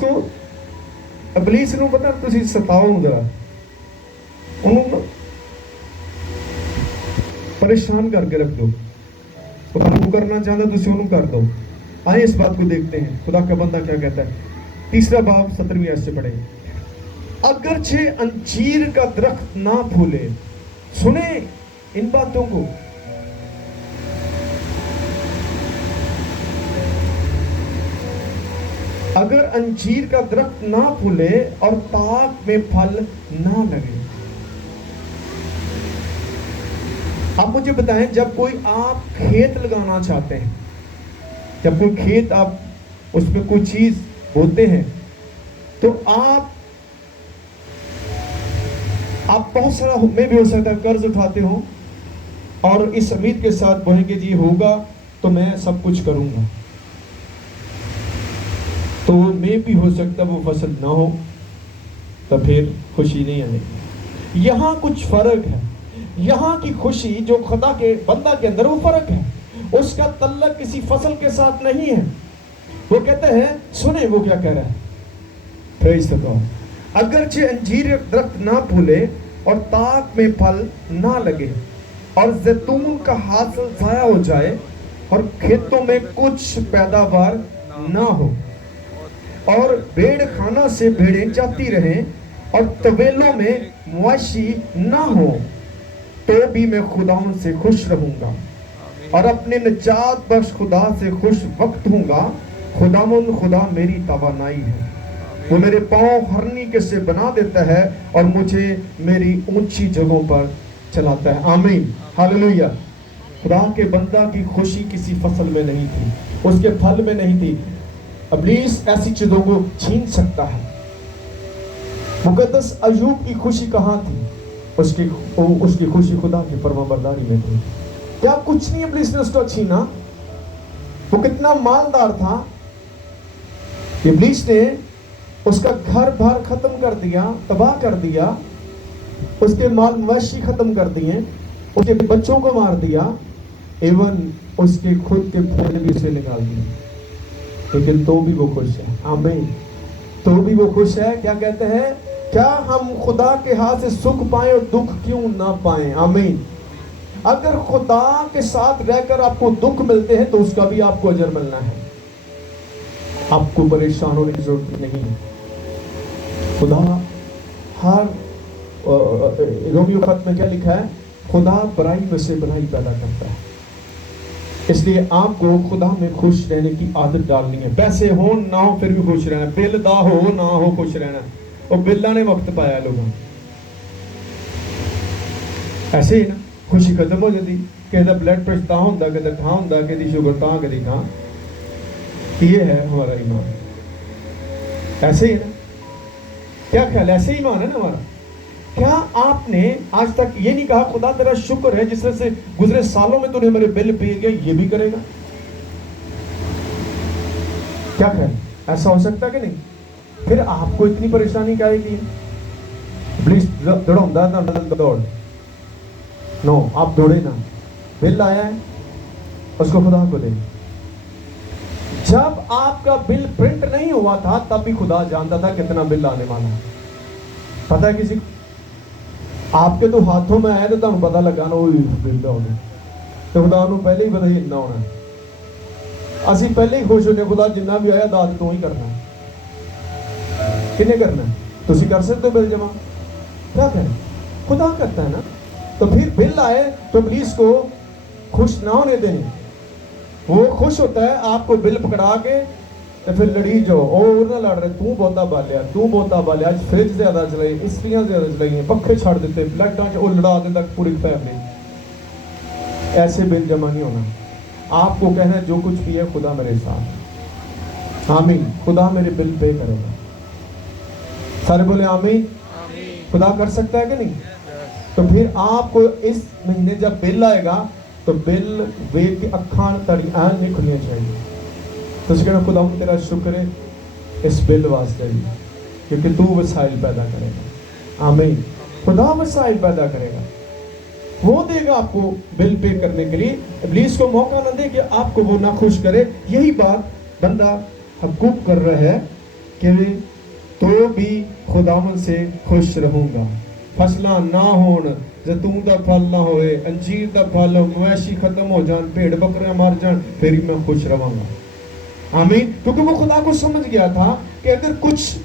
کو ابلیس ਨੂੰ ਪਤਾ ਤੁਸੀਂ ਸਤਾਓ ਜਰਾ, ਉਹਨੂੰ परेशान करके रख दो। वो काम करना चाहता तुसी उन्होंने कर दो। आइए इस बात को देखते हैं खुदा का बंदा क्या कहता है। तीसरा बाब 17वीं आयत से पढ़े। अगरचे अंजीर का दरख्त ना फूले, सुने इन बातों को, अगर अंजीर का दरख्त ना फूले और ताक में फल ना लगे। आप मुझे बताएं, जब कोई आप खेत लगाना चाहते हैं, जब कोई खेत आप उसमें कोई चीज बोते हैं, तो आप बहुत सारा में भी हो सकता है कर्ज उठाते हो और इस उम्मीद के साथ बोलेंगे जी होगा तो मैं सब कुछ करूंगा, तो में भी हो सकता है वो फसल ना हो तो फिर खुशी नहीं आएगी। यहाँ कुछ फर्क है। यहाँ की खुशी जो खुदा के बंदा के अंदर, वो फर्क है। उसका तल्लक किसी फसल के साथ नहीं है। वो कहते हैं, सुने वो क्या कह रहा है, प्रेज़ द गॉड। अगरचे अंजीर दरख्त ना फूले और ताक में फल ना लगे और जैतून का हासिल ज़ाया हो जाए और खेतों में कुछ पैदावार ना हो और भेड़ खाना से भेड़ें जाती रहें और तबेलों में मुआशी ना हो, तो भी मैं खुदावन से खुश रहूंगा और अपने निजात बख्श खुदा से खुश वक्त हूँगा। खुदावन खुदा मेरी तवानाई है, वो मेरे पाँव हरनीके से बना देता है और मुझे मेरी ऊंची जगहों पर चलाता है। आमीन, हालेलुया। खुदा के बंदा की खुशी किसी फसल में नहीं थी, उसके फल में नहीं थी। इब्लीस ऐसी चीजों को छीन सकता है। मुकद्दस अय्यूब की खुशी कहाँ थी? उसकी खुशी खुदा की फरमाबरदारी में थी। क्या कुछ नहीं इब्लीस ने उसको छीना? वो कितना मालदार था। इब्लीस ने उसका घर भर खत्म कर दिया, तबाह कर दिया, उसके माल मवेशी खत्म कर दिए, उसके बच्चों को मार दिया, एवं उसके खुद के फूल भी उसे निकाल दिए, लेकिन तो भी वो खुश है। आमीन, तो भी वो खुश है। क्या कहते हैं? क्या हम खुदा के हाथ से सुख पाएं और दुख क्यों ना पाएं? आमीन। अगर खुदा के साथ रहकर आपको दुख मिलते हैं तो उसका भी आपको अजर मिलना है। आपको परेशान होने की जरूरत नहीं है। खुदा हर रोमियो खत में क्या लिखा है? खुदा बुराई में से भलाई पैदा करता है। इसलिए आपको खुदा में खुश रहने की आदत डालनी है। पैसे हो ना हो फिर भी खुश रहना, बिल दा हो ना हो खुश रहना। और बिल्ला ने वक्त पाया लोगों ऐसे ही ना, खुशी खत्म हो जाती। कहता ब्लड प्रेशर ता होंदा, कहता ठा होंदा, कहती शुगर ता, कहती ठा। ये है हमारा ईमान। ऐसे ही ना, क्या ख्याल? ऐसे ही ईमान है ना हमारा। क्या आपने आज तक ये नहीं कहा खुदा तेरा शुक्र है जिस तरह से गुजरे सालों में तूने मेरे बिल पे गए, ये भी करेगा? क्या ख्याल? ऐसा हो सकता कि नहीं? फिर आपको इतनी परेशानी क्या है कि प्लीज दौड़ नो, आप दौड़े ना। बिल आया है उसको खुदा को दे। जब आपका बिल प्रिंट नहीं हुआ था तब भी खुदा जानता था कितना बिल आने वाला है। पता है किसी आपके तो हाथों में आया तो तुम पता लगा ना बिल हो गया, तो खुदा ਨੂੰ ਪਹਿਲੇ ਹੀ ਪਤਾ ਹੀ ਇੰਨਾ ਹੋਣਾ। ਅਸੀਂ ਪਹਿਲੇ ਹੀ ਖੁਸ਼ ਹੁੰਦੇ, खुदा जिन्ना भी आया दाद तू ही करना। किन्ने करना? तुसी कर सकते हो बिल जमा? क्या करें? खुदा करता है ना। तो फिर बिल आए तो इब्लीस को खुश ना होने देनी। वो खुश होता है आपको बिल पकड़ा के तो फिर लड़ी जो और ना लड़ रहे, तू बहुता बालिया, तू बहुता बालिया, आज फ्रिज ज्यादा चलाई, इस्त्रियां ज्यादा चलाई, पक्खे छाड़ देते, लाइटां वो लड़ा देता पूरी फैमिली। ऐसे बिल जमा नहीं होना। आपको कहना जो कुछ भी है खुदा मेरे साथ। आमीन। खुदा मेरे बिल पे करेगा। सारे बोले आमीन। खुदा कर सकता है कि नहीं? तो फिर आपको इस महीने जब बिल आएगा तो बिल वेख के अखां तड़ी ऐन नहीं खुलनी चाहिए। तो कहना खुदा तेरा शुक्र है इस बिल वास्ते, क्योंकि तू वसाइल पैदा करेगा। आमीन। खुदा वसाइल पैदा करेगा, वो देगा आपको बिल पे करने के लिए। इब्लीस को मौका न दे कि आपको वो ना खुश करे। यही बात बंदा हकूक कर रहा है کہ تو بھی خداوند سے خوش رہوں گا. فصلاں نہ ہون, زیتون دا پھل نہ ہوئے, انجیر دا پھل, مویشی ختم ہو جان, بھیڑ بکریاں مر جان, پھر بھی میں خوش رہوں گا. آمین. کیونکہ وہ خدا کو سمجھ گیا تھا کہ اگر کچھ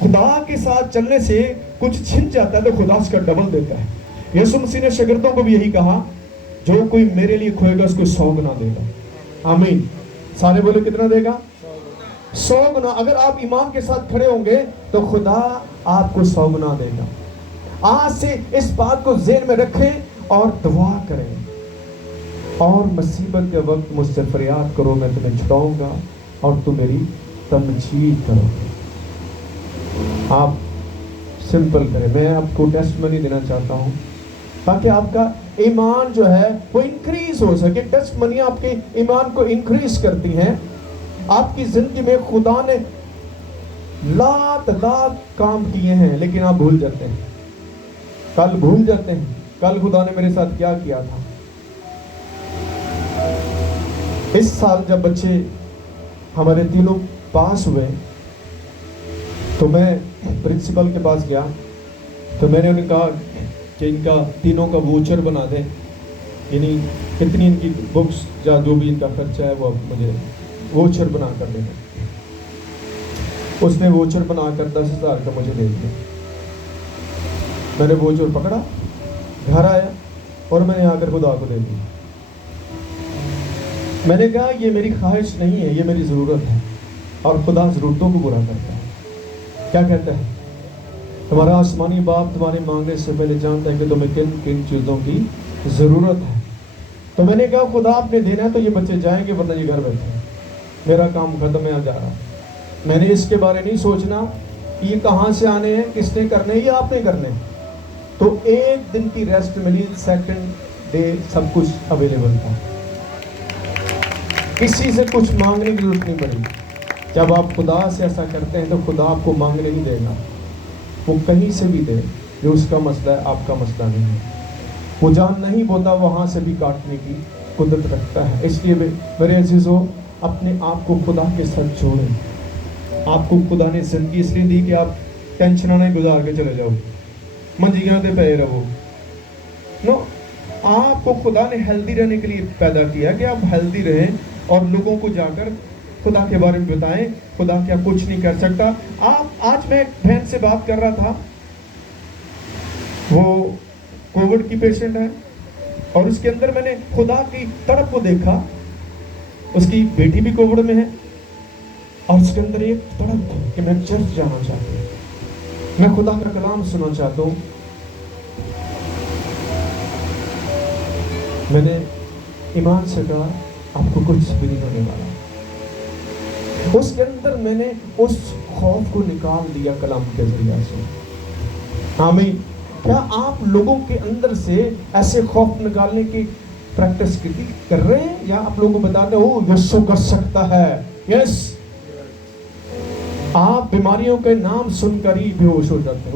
خدا کے ساتھ چلنے سے کچھ چھن جاتا ہے تو خدا اس کا ڈبل دیتا ہے. یسوع مسیح نے شاگردوں کو بھی یہی کہا, جو کوئی میرے لیے کھوئے گا اس کو 100 گنا دے گا. آمین. سارے بولے کتنا دے گا؟ 100 گنا. اگر آپ ایمان کے ساتھ کھڑے ہوں گے تو خدا آپ کو 100 گنا دے گا. آج سے اس بات کو ذہن میں رکھیں اور دعا کریں, اور مصیبت کے وقت مجھ سے فریاد کرو, میں تمہیں چھڑاؤں گا اور تم میری تمجید کرو. آپ سمپل کریں. میں آپ کو ٹیسٹمنی دینا چاہتا ہوں تاکہ آپ کا ایمان جو ہے وہ انکریز ہو سکے. ٹیسٹمنی آپ کے ایمان کو انکریز کرتی ہیں. آپ کی زندگی میں خدا نے لا تعداد کام کیے ہیں, لیکن آپ بھول جاتے ہیں. کل بھول جاتے ہیں کل خدا نے میرے ساتھ کیا کیا تھا. اس سال جب بچے ہمارے تینوں پاس ہوئے تو میں پرنسپل کے پاس گیا, تو میں نے انہیں کہا کہ ان کا تینوں کا ووچر بنا دیں, یعنی کتنی ان کی بکس یا جو بھی ان کا خرچہ ہے وہ مجھے ووچر بنا کر دیں. اس نے ووچر بنا کر 10,000 کا مجھے دے دیا. میں نے ووچر پکڑا, گھر آیا اور میں نے آ کر خدا کو دے دیا. میں نے کہا یہ میری خواہش نہیں ہے, یہ میری ضرورت ہے, اور خدا ضرورتوں کو پورا کرتا ہے. کیا کہتا ہے؟ تمہارا آسمانی باپ تمہارے مانگنے سے پہلے جانتا ہے کہ تمہیں کن کن چیزوں کی ضرورت ہے. تو میں نے کہا خدا آپ نے دینا ہے تو یہ بچے جائیں گے, ورنہ یہ گھر بیٹھے ہیں, میرا کام ختم ہے, جا رہا. میں نے اس کے بارے نہیں سوچنا یہ کہاں سے آنے ہیں, کس نے کرنے ہیں, یہ آپ نے کرنے. تو ایک دن کی ریسٹ ملی, سیکنڈ ڈے سب کچھ اویلیبل تھا, کسی سے کچھ مانگنے کی ضرورت نہیں پڑی. جب آپ خدا سے ایسا کرتے ہیں تو خدا آپ کو مانگنے نہیں دے گا, وہ کہیں سے بھی دے. جو اس کا مسئلہ ہے آپ کا مسئلہ نہیں ہے. وہ جان نہیں بوتا وہاں سے بھی کاٹنے کی قدرت رکھتا ہے. اس لیے میرے عزیزو, اپنے آپ کو خدا کے ساتھ جوڑیں. آپ کو خدا نے زندگی اس لیے دی کہ آپ ٹینشنہ نہیں گزار کے چلے جاؤ, منجیاں تے پے رہو. نو, آپ کو خدا نے ہیلدی رہنے کے لیے پیدا کیا کہ آپ ہیلدی رہیں اور لوگوں کو جا کر خدا کے بارے میں بتائیں خدا کیا کچھ نہیں کر سکتا. آج میں ایک بہن سے بات کر رہا تھا, وہ کووڈ کی پیشنٹ ہے, اور اس کے اندر میں نے خدا کی تڑپ کو دیکھا. اس کی بیٹی بھی کووڈ میں ہے, اور اس کے اندر ایک تڑپ کہ میں چرچ جانا چاہتا ہوں, میں خدا کا کلام سننا چاہتا ہوں. میں نے ایمان سے کہا آپ کو کچھ بھی نہیں ہونے والا. اس کے اندر میں نے اس خوف کو نکال دیا کلام کے ذریعے سے. آمین. کیا آپ لوگوں کے اندر سے ایسے خوف نکالنے کی پریکٹس کر رہے ہیں, یا آپ لوگوں کو بتاتے ہو یسوع کر سکتا ہے؟ یس. آپ بیماریوں کے نام سن کر ہی بے ہوش ہو جاتے ہیں.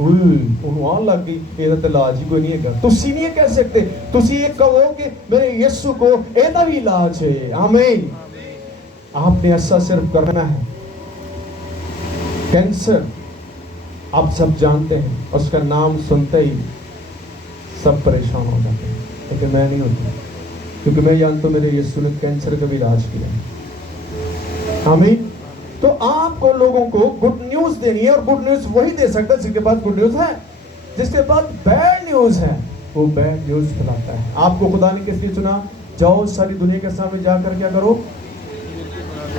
انہوں لگ گئی یہ علاج ہی کوئی نہیں ہے. تسی نہیں کہہ سکتے, تسی یہ کہو کہ میرے یسوع کو ایدا بھی علاج ہے. آمین. آپ نے ایسا صرف کرنا ہے. کینسر آپ سب جانتے ہیں, اس کا نام سنتے ہی سب پریشان ہو جاتے ہیں, لیکن میں نہیں ہوتا, کیونکہ میں جانتا ہوں میرے یسوع نے کینسر کا بھی علاج کیا. آمین. تو آپ کو لوگوں کو گڈ نیوز دینی ہے, اور گڈ نیوز وہی دے سکتا ہے جس کے پاس گڈ نیوز ہے. جس کے پاس بیڈ نیوز ہے وہ بیڈ نیوز پھیلاتا ہے. آپ کو خدا نے کس لیے چنا؟ جاؤ ساری دنیا کے سامنے جا کر کیا کرو؟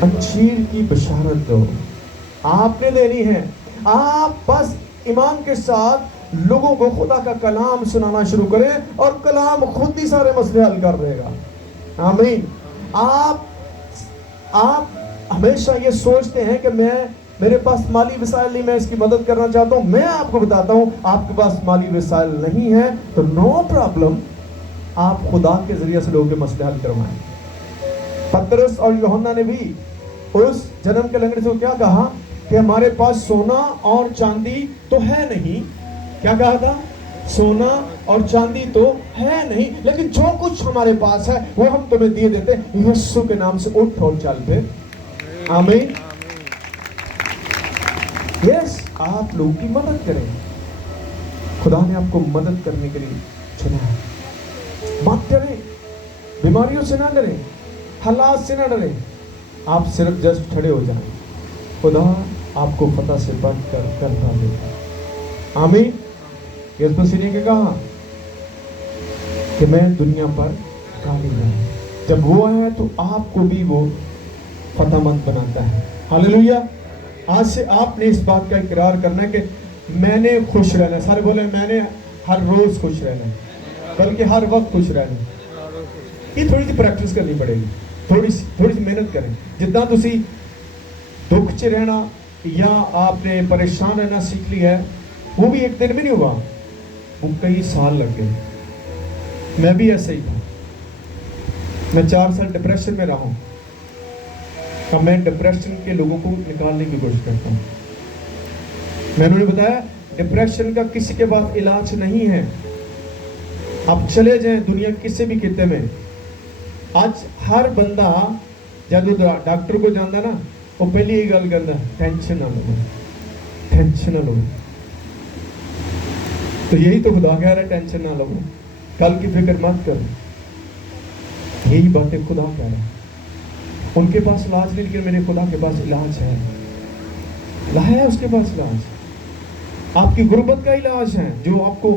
انجیل کی بشارت دو. آپ نے دینی ہے. آپ بس ایمان کے ساتھ لوگوں کو خدا کا کلام سنانا شروع کریں, اور کلام خود ہی سارے مسئلے حل کر دے گا. آمین. آپ ہمیشہ یہ سوچتے ہیں کہ میرے پاس مالی وسائل نہیں, میں اس کی مدد کرنا چاہتا ہوں. میں آپ کو بتاتا ہوں آپ کے پاس مالی وسائل نہیں ہے تو نو پرابلم, آپ خدا کے ذریعے سے لوگوں کے مسئلے حل کروائیں. پترس اور یوحنا نے بھی اس جنم کے لنگڑے سے کیا کہا کہ ہمارے پاس سونا اور چاندی تو ہے نہیں. کیا کہا تھا؟ سونا اور چاندی تو ہے نہیں, لیکن جو کچھ ہمارے پاس ہے وہ ہم تمہیں دیے دیتے. یسوع کے نام سے اٹھ اور چل پھر. آمین. यस, आप लोगों की मदद करें। खुदा ने आपको मदद करने के लिए चुना है। मत डरें, बीमारियों से ना डरें, हालात से ना डरें, आप सिर्फ जस्ट खड़े हो जाएं। खुदा आपको फतह से बढ़कर करता देगा। आमीन। यीशु मसीह ने कहा कि मैं दुनिया पर गाली नहीं, जब वो आया तो आपको भी वो फतहमंद बनाता है। हालेलुया। आज से आपने इस बात का इकरार करना है कि मैंने खुश रहना है। सारे बोले मैंने हर रोज खुश रहना है, बल्कि हर वक्त खुश रहना है। ये थोड़ी सी प्रैक्टिस करनी पड़ेगी, थोड़ी सी मेहनत करें। जितना तुसी दुख च रहना या आपने परेशान रहना सीख लिया है, वो भी एक दिन में नहीं हुआ, वो कई साल लग गए। मैं भी ऐसे ही था। मैं 4 साल डिप्रेशन में रहा हूँ। अब मैं डिप्रेशन के लोगों को निकालने की कोशिश करता हूँ। मैंने उन्हें बताया डिप्रेशन का किसी के पास इलाज नहीं है। आप चले जाएं दुनिया किसी भी खिते में, आज हर बंदा जब डॉक्टर को जाता ना, वो पहली ही गल करता टेंशन ना लो, टेंशन ना लो। तो यही तो खुदा कह रहा है, टेंशन ना लो, कल की फिक्र मत करो। यही बातें खुदा कह रहा है। उनके पास इलाज नहीं, लेकिन मेरे खुदा के पास इलाज है उसके पास इलाज। आपकी गुर्बत का इलाज है जो आपको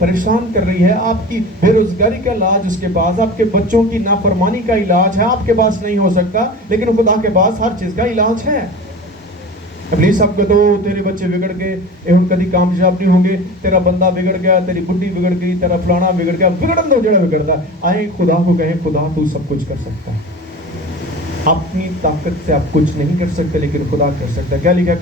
परेशान कर रही है, आपकी बेरोजगारी का इलाज उसके पास, आपके बच्चों की नाफरमानी का इलाज है। आपके पास नहीं हो सकता, लेकिन खुदा के पास हर चीज का इलाज है। इब्लीस आपको तो तेरे बच्चे बिगड़ गए, हम कभी कामयाब नहीं होंगे, तेरा बंदा बिगड़ गया, तेरी बुढ़ी बिगड़ गई, तेरा फलाना बिगड़ गया, बिगड़न दो जड़ा बिगड़ता। आए खुदा को कहें, खुदा तू सब कुछ कर सकता है। अपनी ताकत से आप कुछ नहीं कर सकते, लेकिन खुदा कर सकता है। क्या लिखा